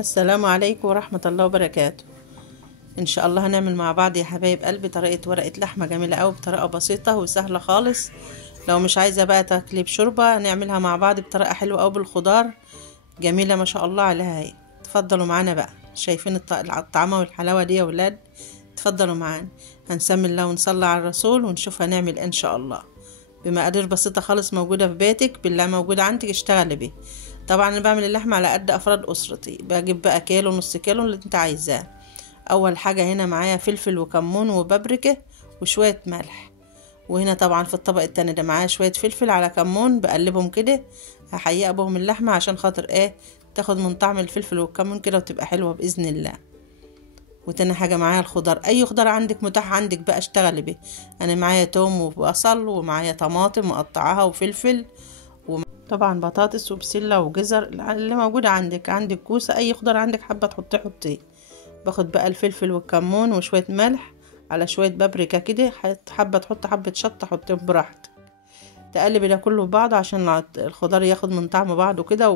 السلام عليكم ورحمة الله وبركاته. ان شاء الله هنعمل مع بعض يا حبايب قلبي طريقة ورقة لحمة جميلة قوي بطريقة بسيطة وسهلة خالص. لو مش عايزة بقى تاكلي بشوربة نعملها مع بعض بطريقة حلوة قوي بالخضار جميلة ما شاء الله عليها. هي تفضلوا معانا بقى. شايفين الطعمة والحلاوة دي يا ولاد؟ تفضلوا معانا. هنسمي الله ونصلي على الرسول ونشوف هنعمل ان شاء الله بمقادير بسيطة خالص موجودة في بيتك، بالله موجودة عندك اشتغلي بيه. طبعا انا بعمل اللحمة على قد افراد اسرتي، بجيب بقى كيلو نص كيلو اللي انت عايزاه. اول حاجة هنا معايا فلفل وكمون وبابريكا وشوية ملح، وهنا طبعا في الطبق التاني ده معايا شوية فلفل على كمون بقلبهم كده، هحيق بهم اللحمة عشان خاطر تاخد من طعم الفلفل والكمون كده وتبقى حلوة بإذن الله. وتاني حاجة معايا الخضار، اي خضار عندك متاح عندك بقى اشتغلي بيه. انا معايا توم وبصل ومعايا طماطم مقطعاها وفلفل وطبعا بطاطس وبسلة وجزر اللي موجودة عندك كوسة، اي خضار عندك حابة تحطيه حطيه. باخد بقى الفلفل والكمون وشوية ملح على شوية بابريكا كده، حابة تحط حبة شطة حطيهم براحتك. تقلب ده كله في بعضه عشان الخضار ياخد من طعم بعضه كده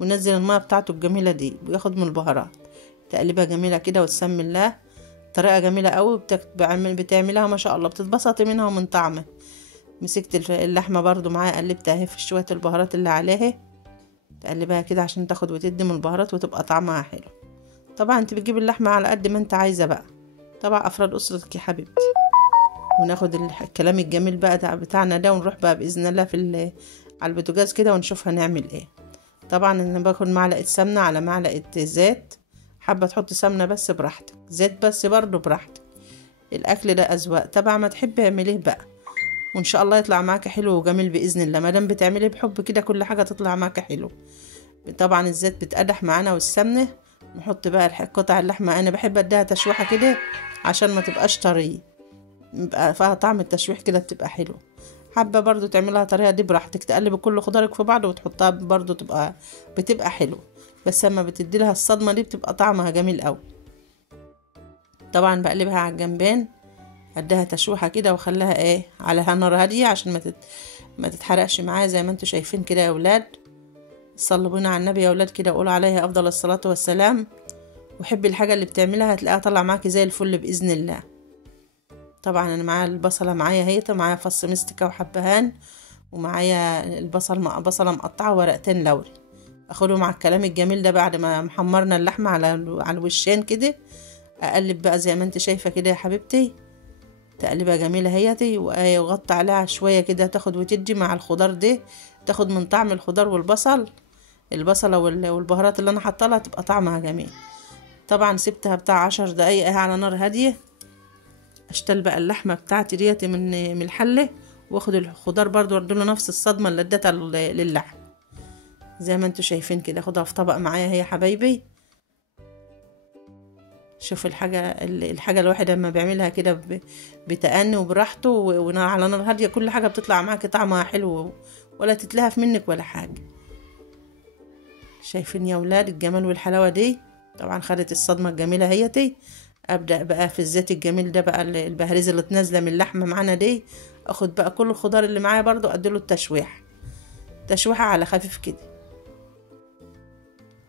وننزل المية بتاعته الجميلة دي وياخد من البهارات. تقلبها جميلة كده وتسمي الله. طريقة جميلة قوي بتعملها ما شاء الله بتتبسطي منها ومن طعمه. مسكت اللحمة برضو معايا قلبتها اهي في شوية البهارات اللي عليها، تقلبها كده عشان تاخد وتدي من البهارات وتبقى طعمها حلو. طبعا انت بتجيب اللحمة على قد ما انت عايزة بقى، طبعا افراد اسرتك يا حبيبتي. وناخد الكلام الجميل بقى بتاعنا ده ونروح بقى باذن الله على البوتاجاز كده ونشوف هنعمل ايه. طبعا انا باخد معلقة سمنة على معلقة زيت، حابة تحط سمنة بس براحتك، زيت بس برضو براحتك. الاكل ده اذواق، طبعا ما تحبي اعمليه بقى وان شاء الله يطلع معاك حلو وجميل باذن الله. ما دام بتعمليه بحب كده كل حاجه تطلع معاك حلو. طبعا الزيت بتقدح معانا والسمنه. نحط بقى قطع اللحمه، انا بحب اديها تشويحه كده عشان ما تبقاش طريه، يبقى فيها طعم التشويح كده بتبقى حلو. حابه برضو تعملها طريقه دي براحتك، تقلب كل خضارك في بعض وتحطها برضو بتبقى حلو، بس اما بتدي لها الصدمه دي بتبقى طعمها جميل قوي. طبعا بقلبها على الجنبين، اديها تشويحه كده وخليها على نار هاديه عشان ما تتحرقش معايا زي ما انتم شايفين كده يا اولاد. صلوا بينا على النبي يا اولاد كده وقولوا عليها افضل الصلاه والسلام. وحبي الحاجه اللي بتعملها هتلاقيها طالعه معاكي زي الفل باذن الله. طبعا انا معايا البصله معايا هيته، معايا فص مستكه وحبهان، ومعايا بصله مقطعه ورقتين لوري. اخدهم مع الكلام الجميل ده بعد ما محمرنا اللحمه على الوشين كده. اقلب بقى زي ما انت شايفه كده يا حبيبتي، تقلبها جميلة هيتي وغطي عليها شوية كده تاخد وتدي مع الخضار ده، تاخد من طعم الخضار البصلة والبهارات اللي انا حطالها تبقى طعمها جميل. طبعا سبتها بتاع 10 دقايق على نار هادية. اشتل بقى اللحمة بتاعتي ديت من الحلة، واخد الخضار برضو اديله نفس الصدمة اللي اديتها للحم زي ما انتوا شايفين كده. اخدها في طبق معايا هي حبايبي. شوف الحاجة الواحد لما بيعملها كده بتأني وبراحته وعلى نار هادية كل حاجة بتطلع معاك طعمها حلو ولا تتلهف منك ولا حاجة. شايفين يا ولاد الجمال والحلاوة دي؟ طبعا خدت الصدمة الجميلة هيتي. ابدأ بقى في الزيت الجميل ده بقى البهريز اللي تنازله من اللحمة معانا دي، اخد بقى كل الخضار اللي معايا برضو اديله تشويحة على خفيف كده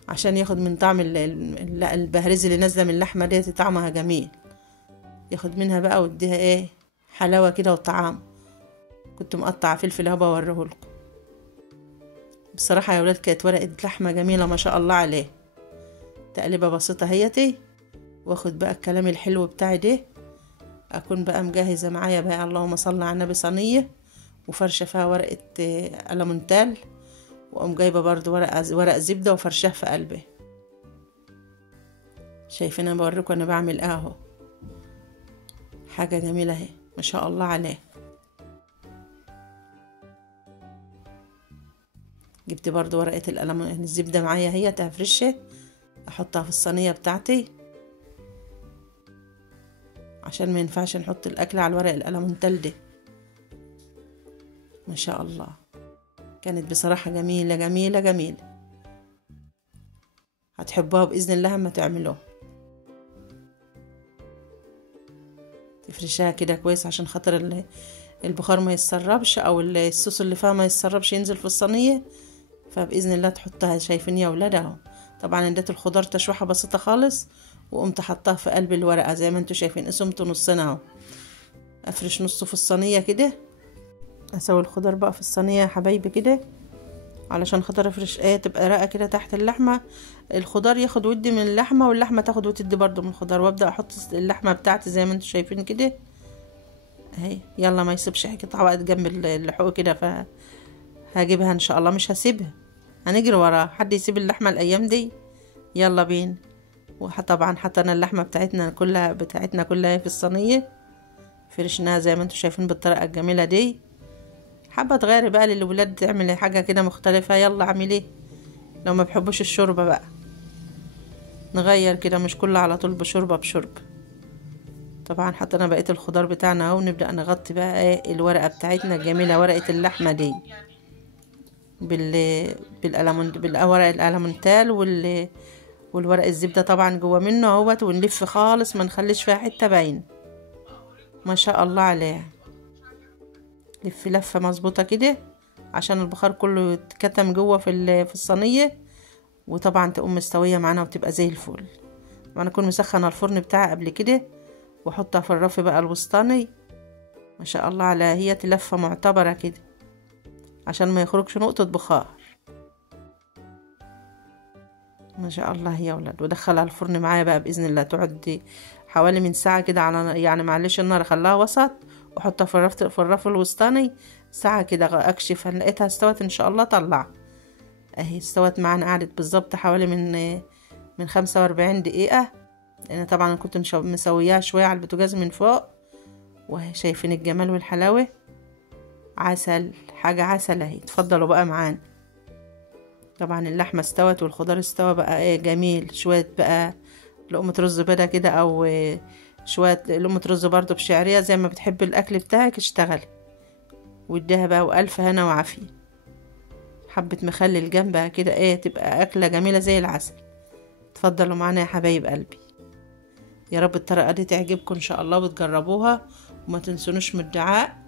عشان ياخد من طعم البهريز اللي نازله من اللحمه ديت طعمها جميل. ياخد منها بقى واديها حلاوه كده وطعام. كنت مقطعه فلفل هبه اوريهولكم. بصراحه يا ولاد كانت ورقه لحمه جميله ما شاء الله عليه. تقلبه بسيطه هيتي، واخد بقى الكلام الحلو بتاعي ده. اكون بقى مجهزه معايا بقى اللهم صل على النبي صينيه وفرشه فيها ورقه ألمونتال، وأقوم جايبة برضو ورق زبدة وفرشاه في قلبه. شايفين انا بوريكم انا بعمل اهو حاجة جميلة اهي ما شاء الله عليه. جبت برضو ورقة الزبدة معايا هي تفرشها، احطها في الصينية بتاعتي عشان ما ينفعش نحط الاكل على الورق الألمونتال ده. ما شاء الله كانت بصراحة جميلة جميلة جميلة، هتحبوها بإذن الله اما تعملوها. تفرشها كده كويس عشان خاطر البخار ما يتسربش او الصوص اللي فيها ما يتسربش ينزل في الصينية. فبإذن الله تحطها. شايفين يا ولاد اهو طبعا اديت الخضار تشويحه بسيطه خالص، وقمت حطاها في قلب الورقه زي ما انتوا شايفين. قسمت نصنا اهو، افرش نصه في الصينيه كده. اسوي الخضار بقى في الصينيه يا حبايبي كده، علشان خاطر افرش تبقى رقه كده تحت اللحمه. الخضار ياخد ودي من اللحمه، واللحمه تاخد وتدي برضو من الخضار. وابدا احط اللحمه بتاعتي زي ما انتوا شايفين كده اهي. يلا ما يسيبش قطعه بقى جنب اللحوق كده، فهجيبها ان شاء الله، مش هسيبها، هنجري وراها. حد يسيب اللحمه الايام دي؟ يلا بينا. وطبعا حطينا اللحمه بتاعتنا كلها في الصينيه، فرشناها زي ما انتوا شايفين بالطريقه الجميله دي. حابه تغيري بقى للولاد تعملي حاجه كده مختلفه، يلا اعملي. لو ما بحبوش الشوربه بقى نغير كده، مش كله على طول بشوربه. طبعا حطينا بقيه الخضار بتاعنا اهو، ونبدا نغطي بقى الورقه بتاعتنا الجميله، ورقه اللحمه دي بالورق الالمونتال والورق الزبده طبعا جوه منه اهوت. ونلف خالص، ما نخليش فيها حته باينه. ما شاء الله عليها. لف لفه مظبوطه كده عشان البخار كله يتكتم جوه في الصينيه، وطبعا تقوم مستويه معانا وتبقى زي الفل. وانا اكون مسخنه الفرن بتاعي قبل كده، واحطها في الرف بقى الوسطاني. ما شاء الله على هي لفه معتبره كده عشان ما يخرجش نقطه بخار. ما شاء الله يا ولاد. ودخلها الفرن معايا بقى باذن الله، تقعد حوالي من ساعه كده، على يعني معلش النار خلاها وسط، واحطها في الرف الوسطاني ساعه كده. اكشف ان لقيتها استوت ان شاء الله طلع اهي. استوت معانا، قعدت بالظبط حوالي من 45 دقيقه، لان طبعا كنت مسوياها شويه على البوتاجاز من فوق. وهي شايفين الجمال والحلاوه، عسل، حاجه عسل اهي. اتفضلوا بقى معانا. طبعا اللحمه استوت والخضار استوى بقى جميل. شويه بقى لقمه رز بدا كده، او شويه لقمه رز برضو بشعريه، زي ما بتحب الاكل بتاعك اشتغلي واديها بقى. والف هنا وعافيه. حبه مخلل جنبها كده تبقى اكله جميله زي العسل. اتفضلوا معانا يا حبايب قلبي. يا رب الطريقه دي تعجبكم ان شاء الله وتجربوها، وما تنسونوش من الدعاء.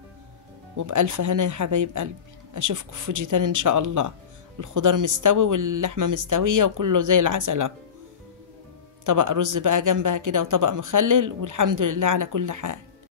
وبألف هنا يا حبايب قلبي. اشوفكم في فيديو تاني ان شاء الله. الخضار مستوي واللحمه مستويه وكله زي العسل. طبق رز بقى جنبها كده، وطبق مخلل، والحمد لله على كل حال.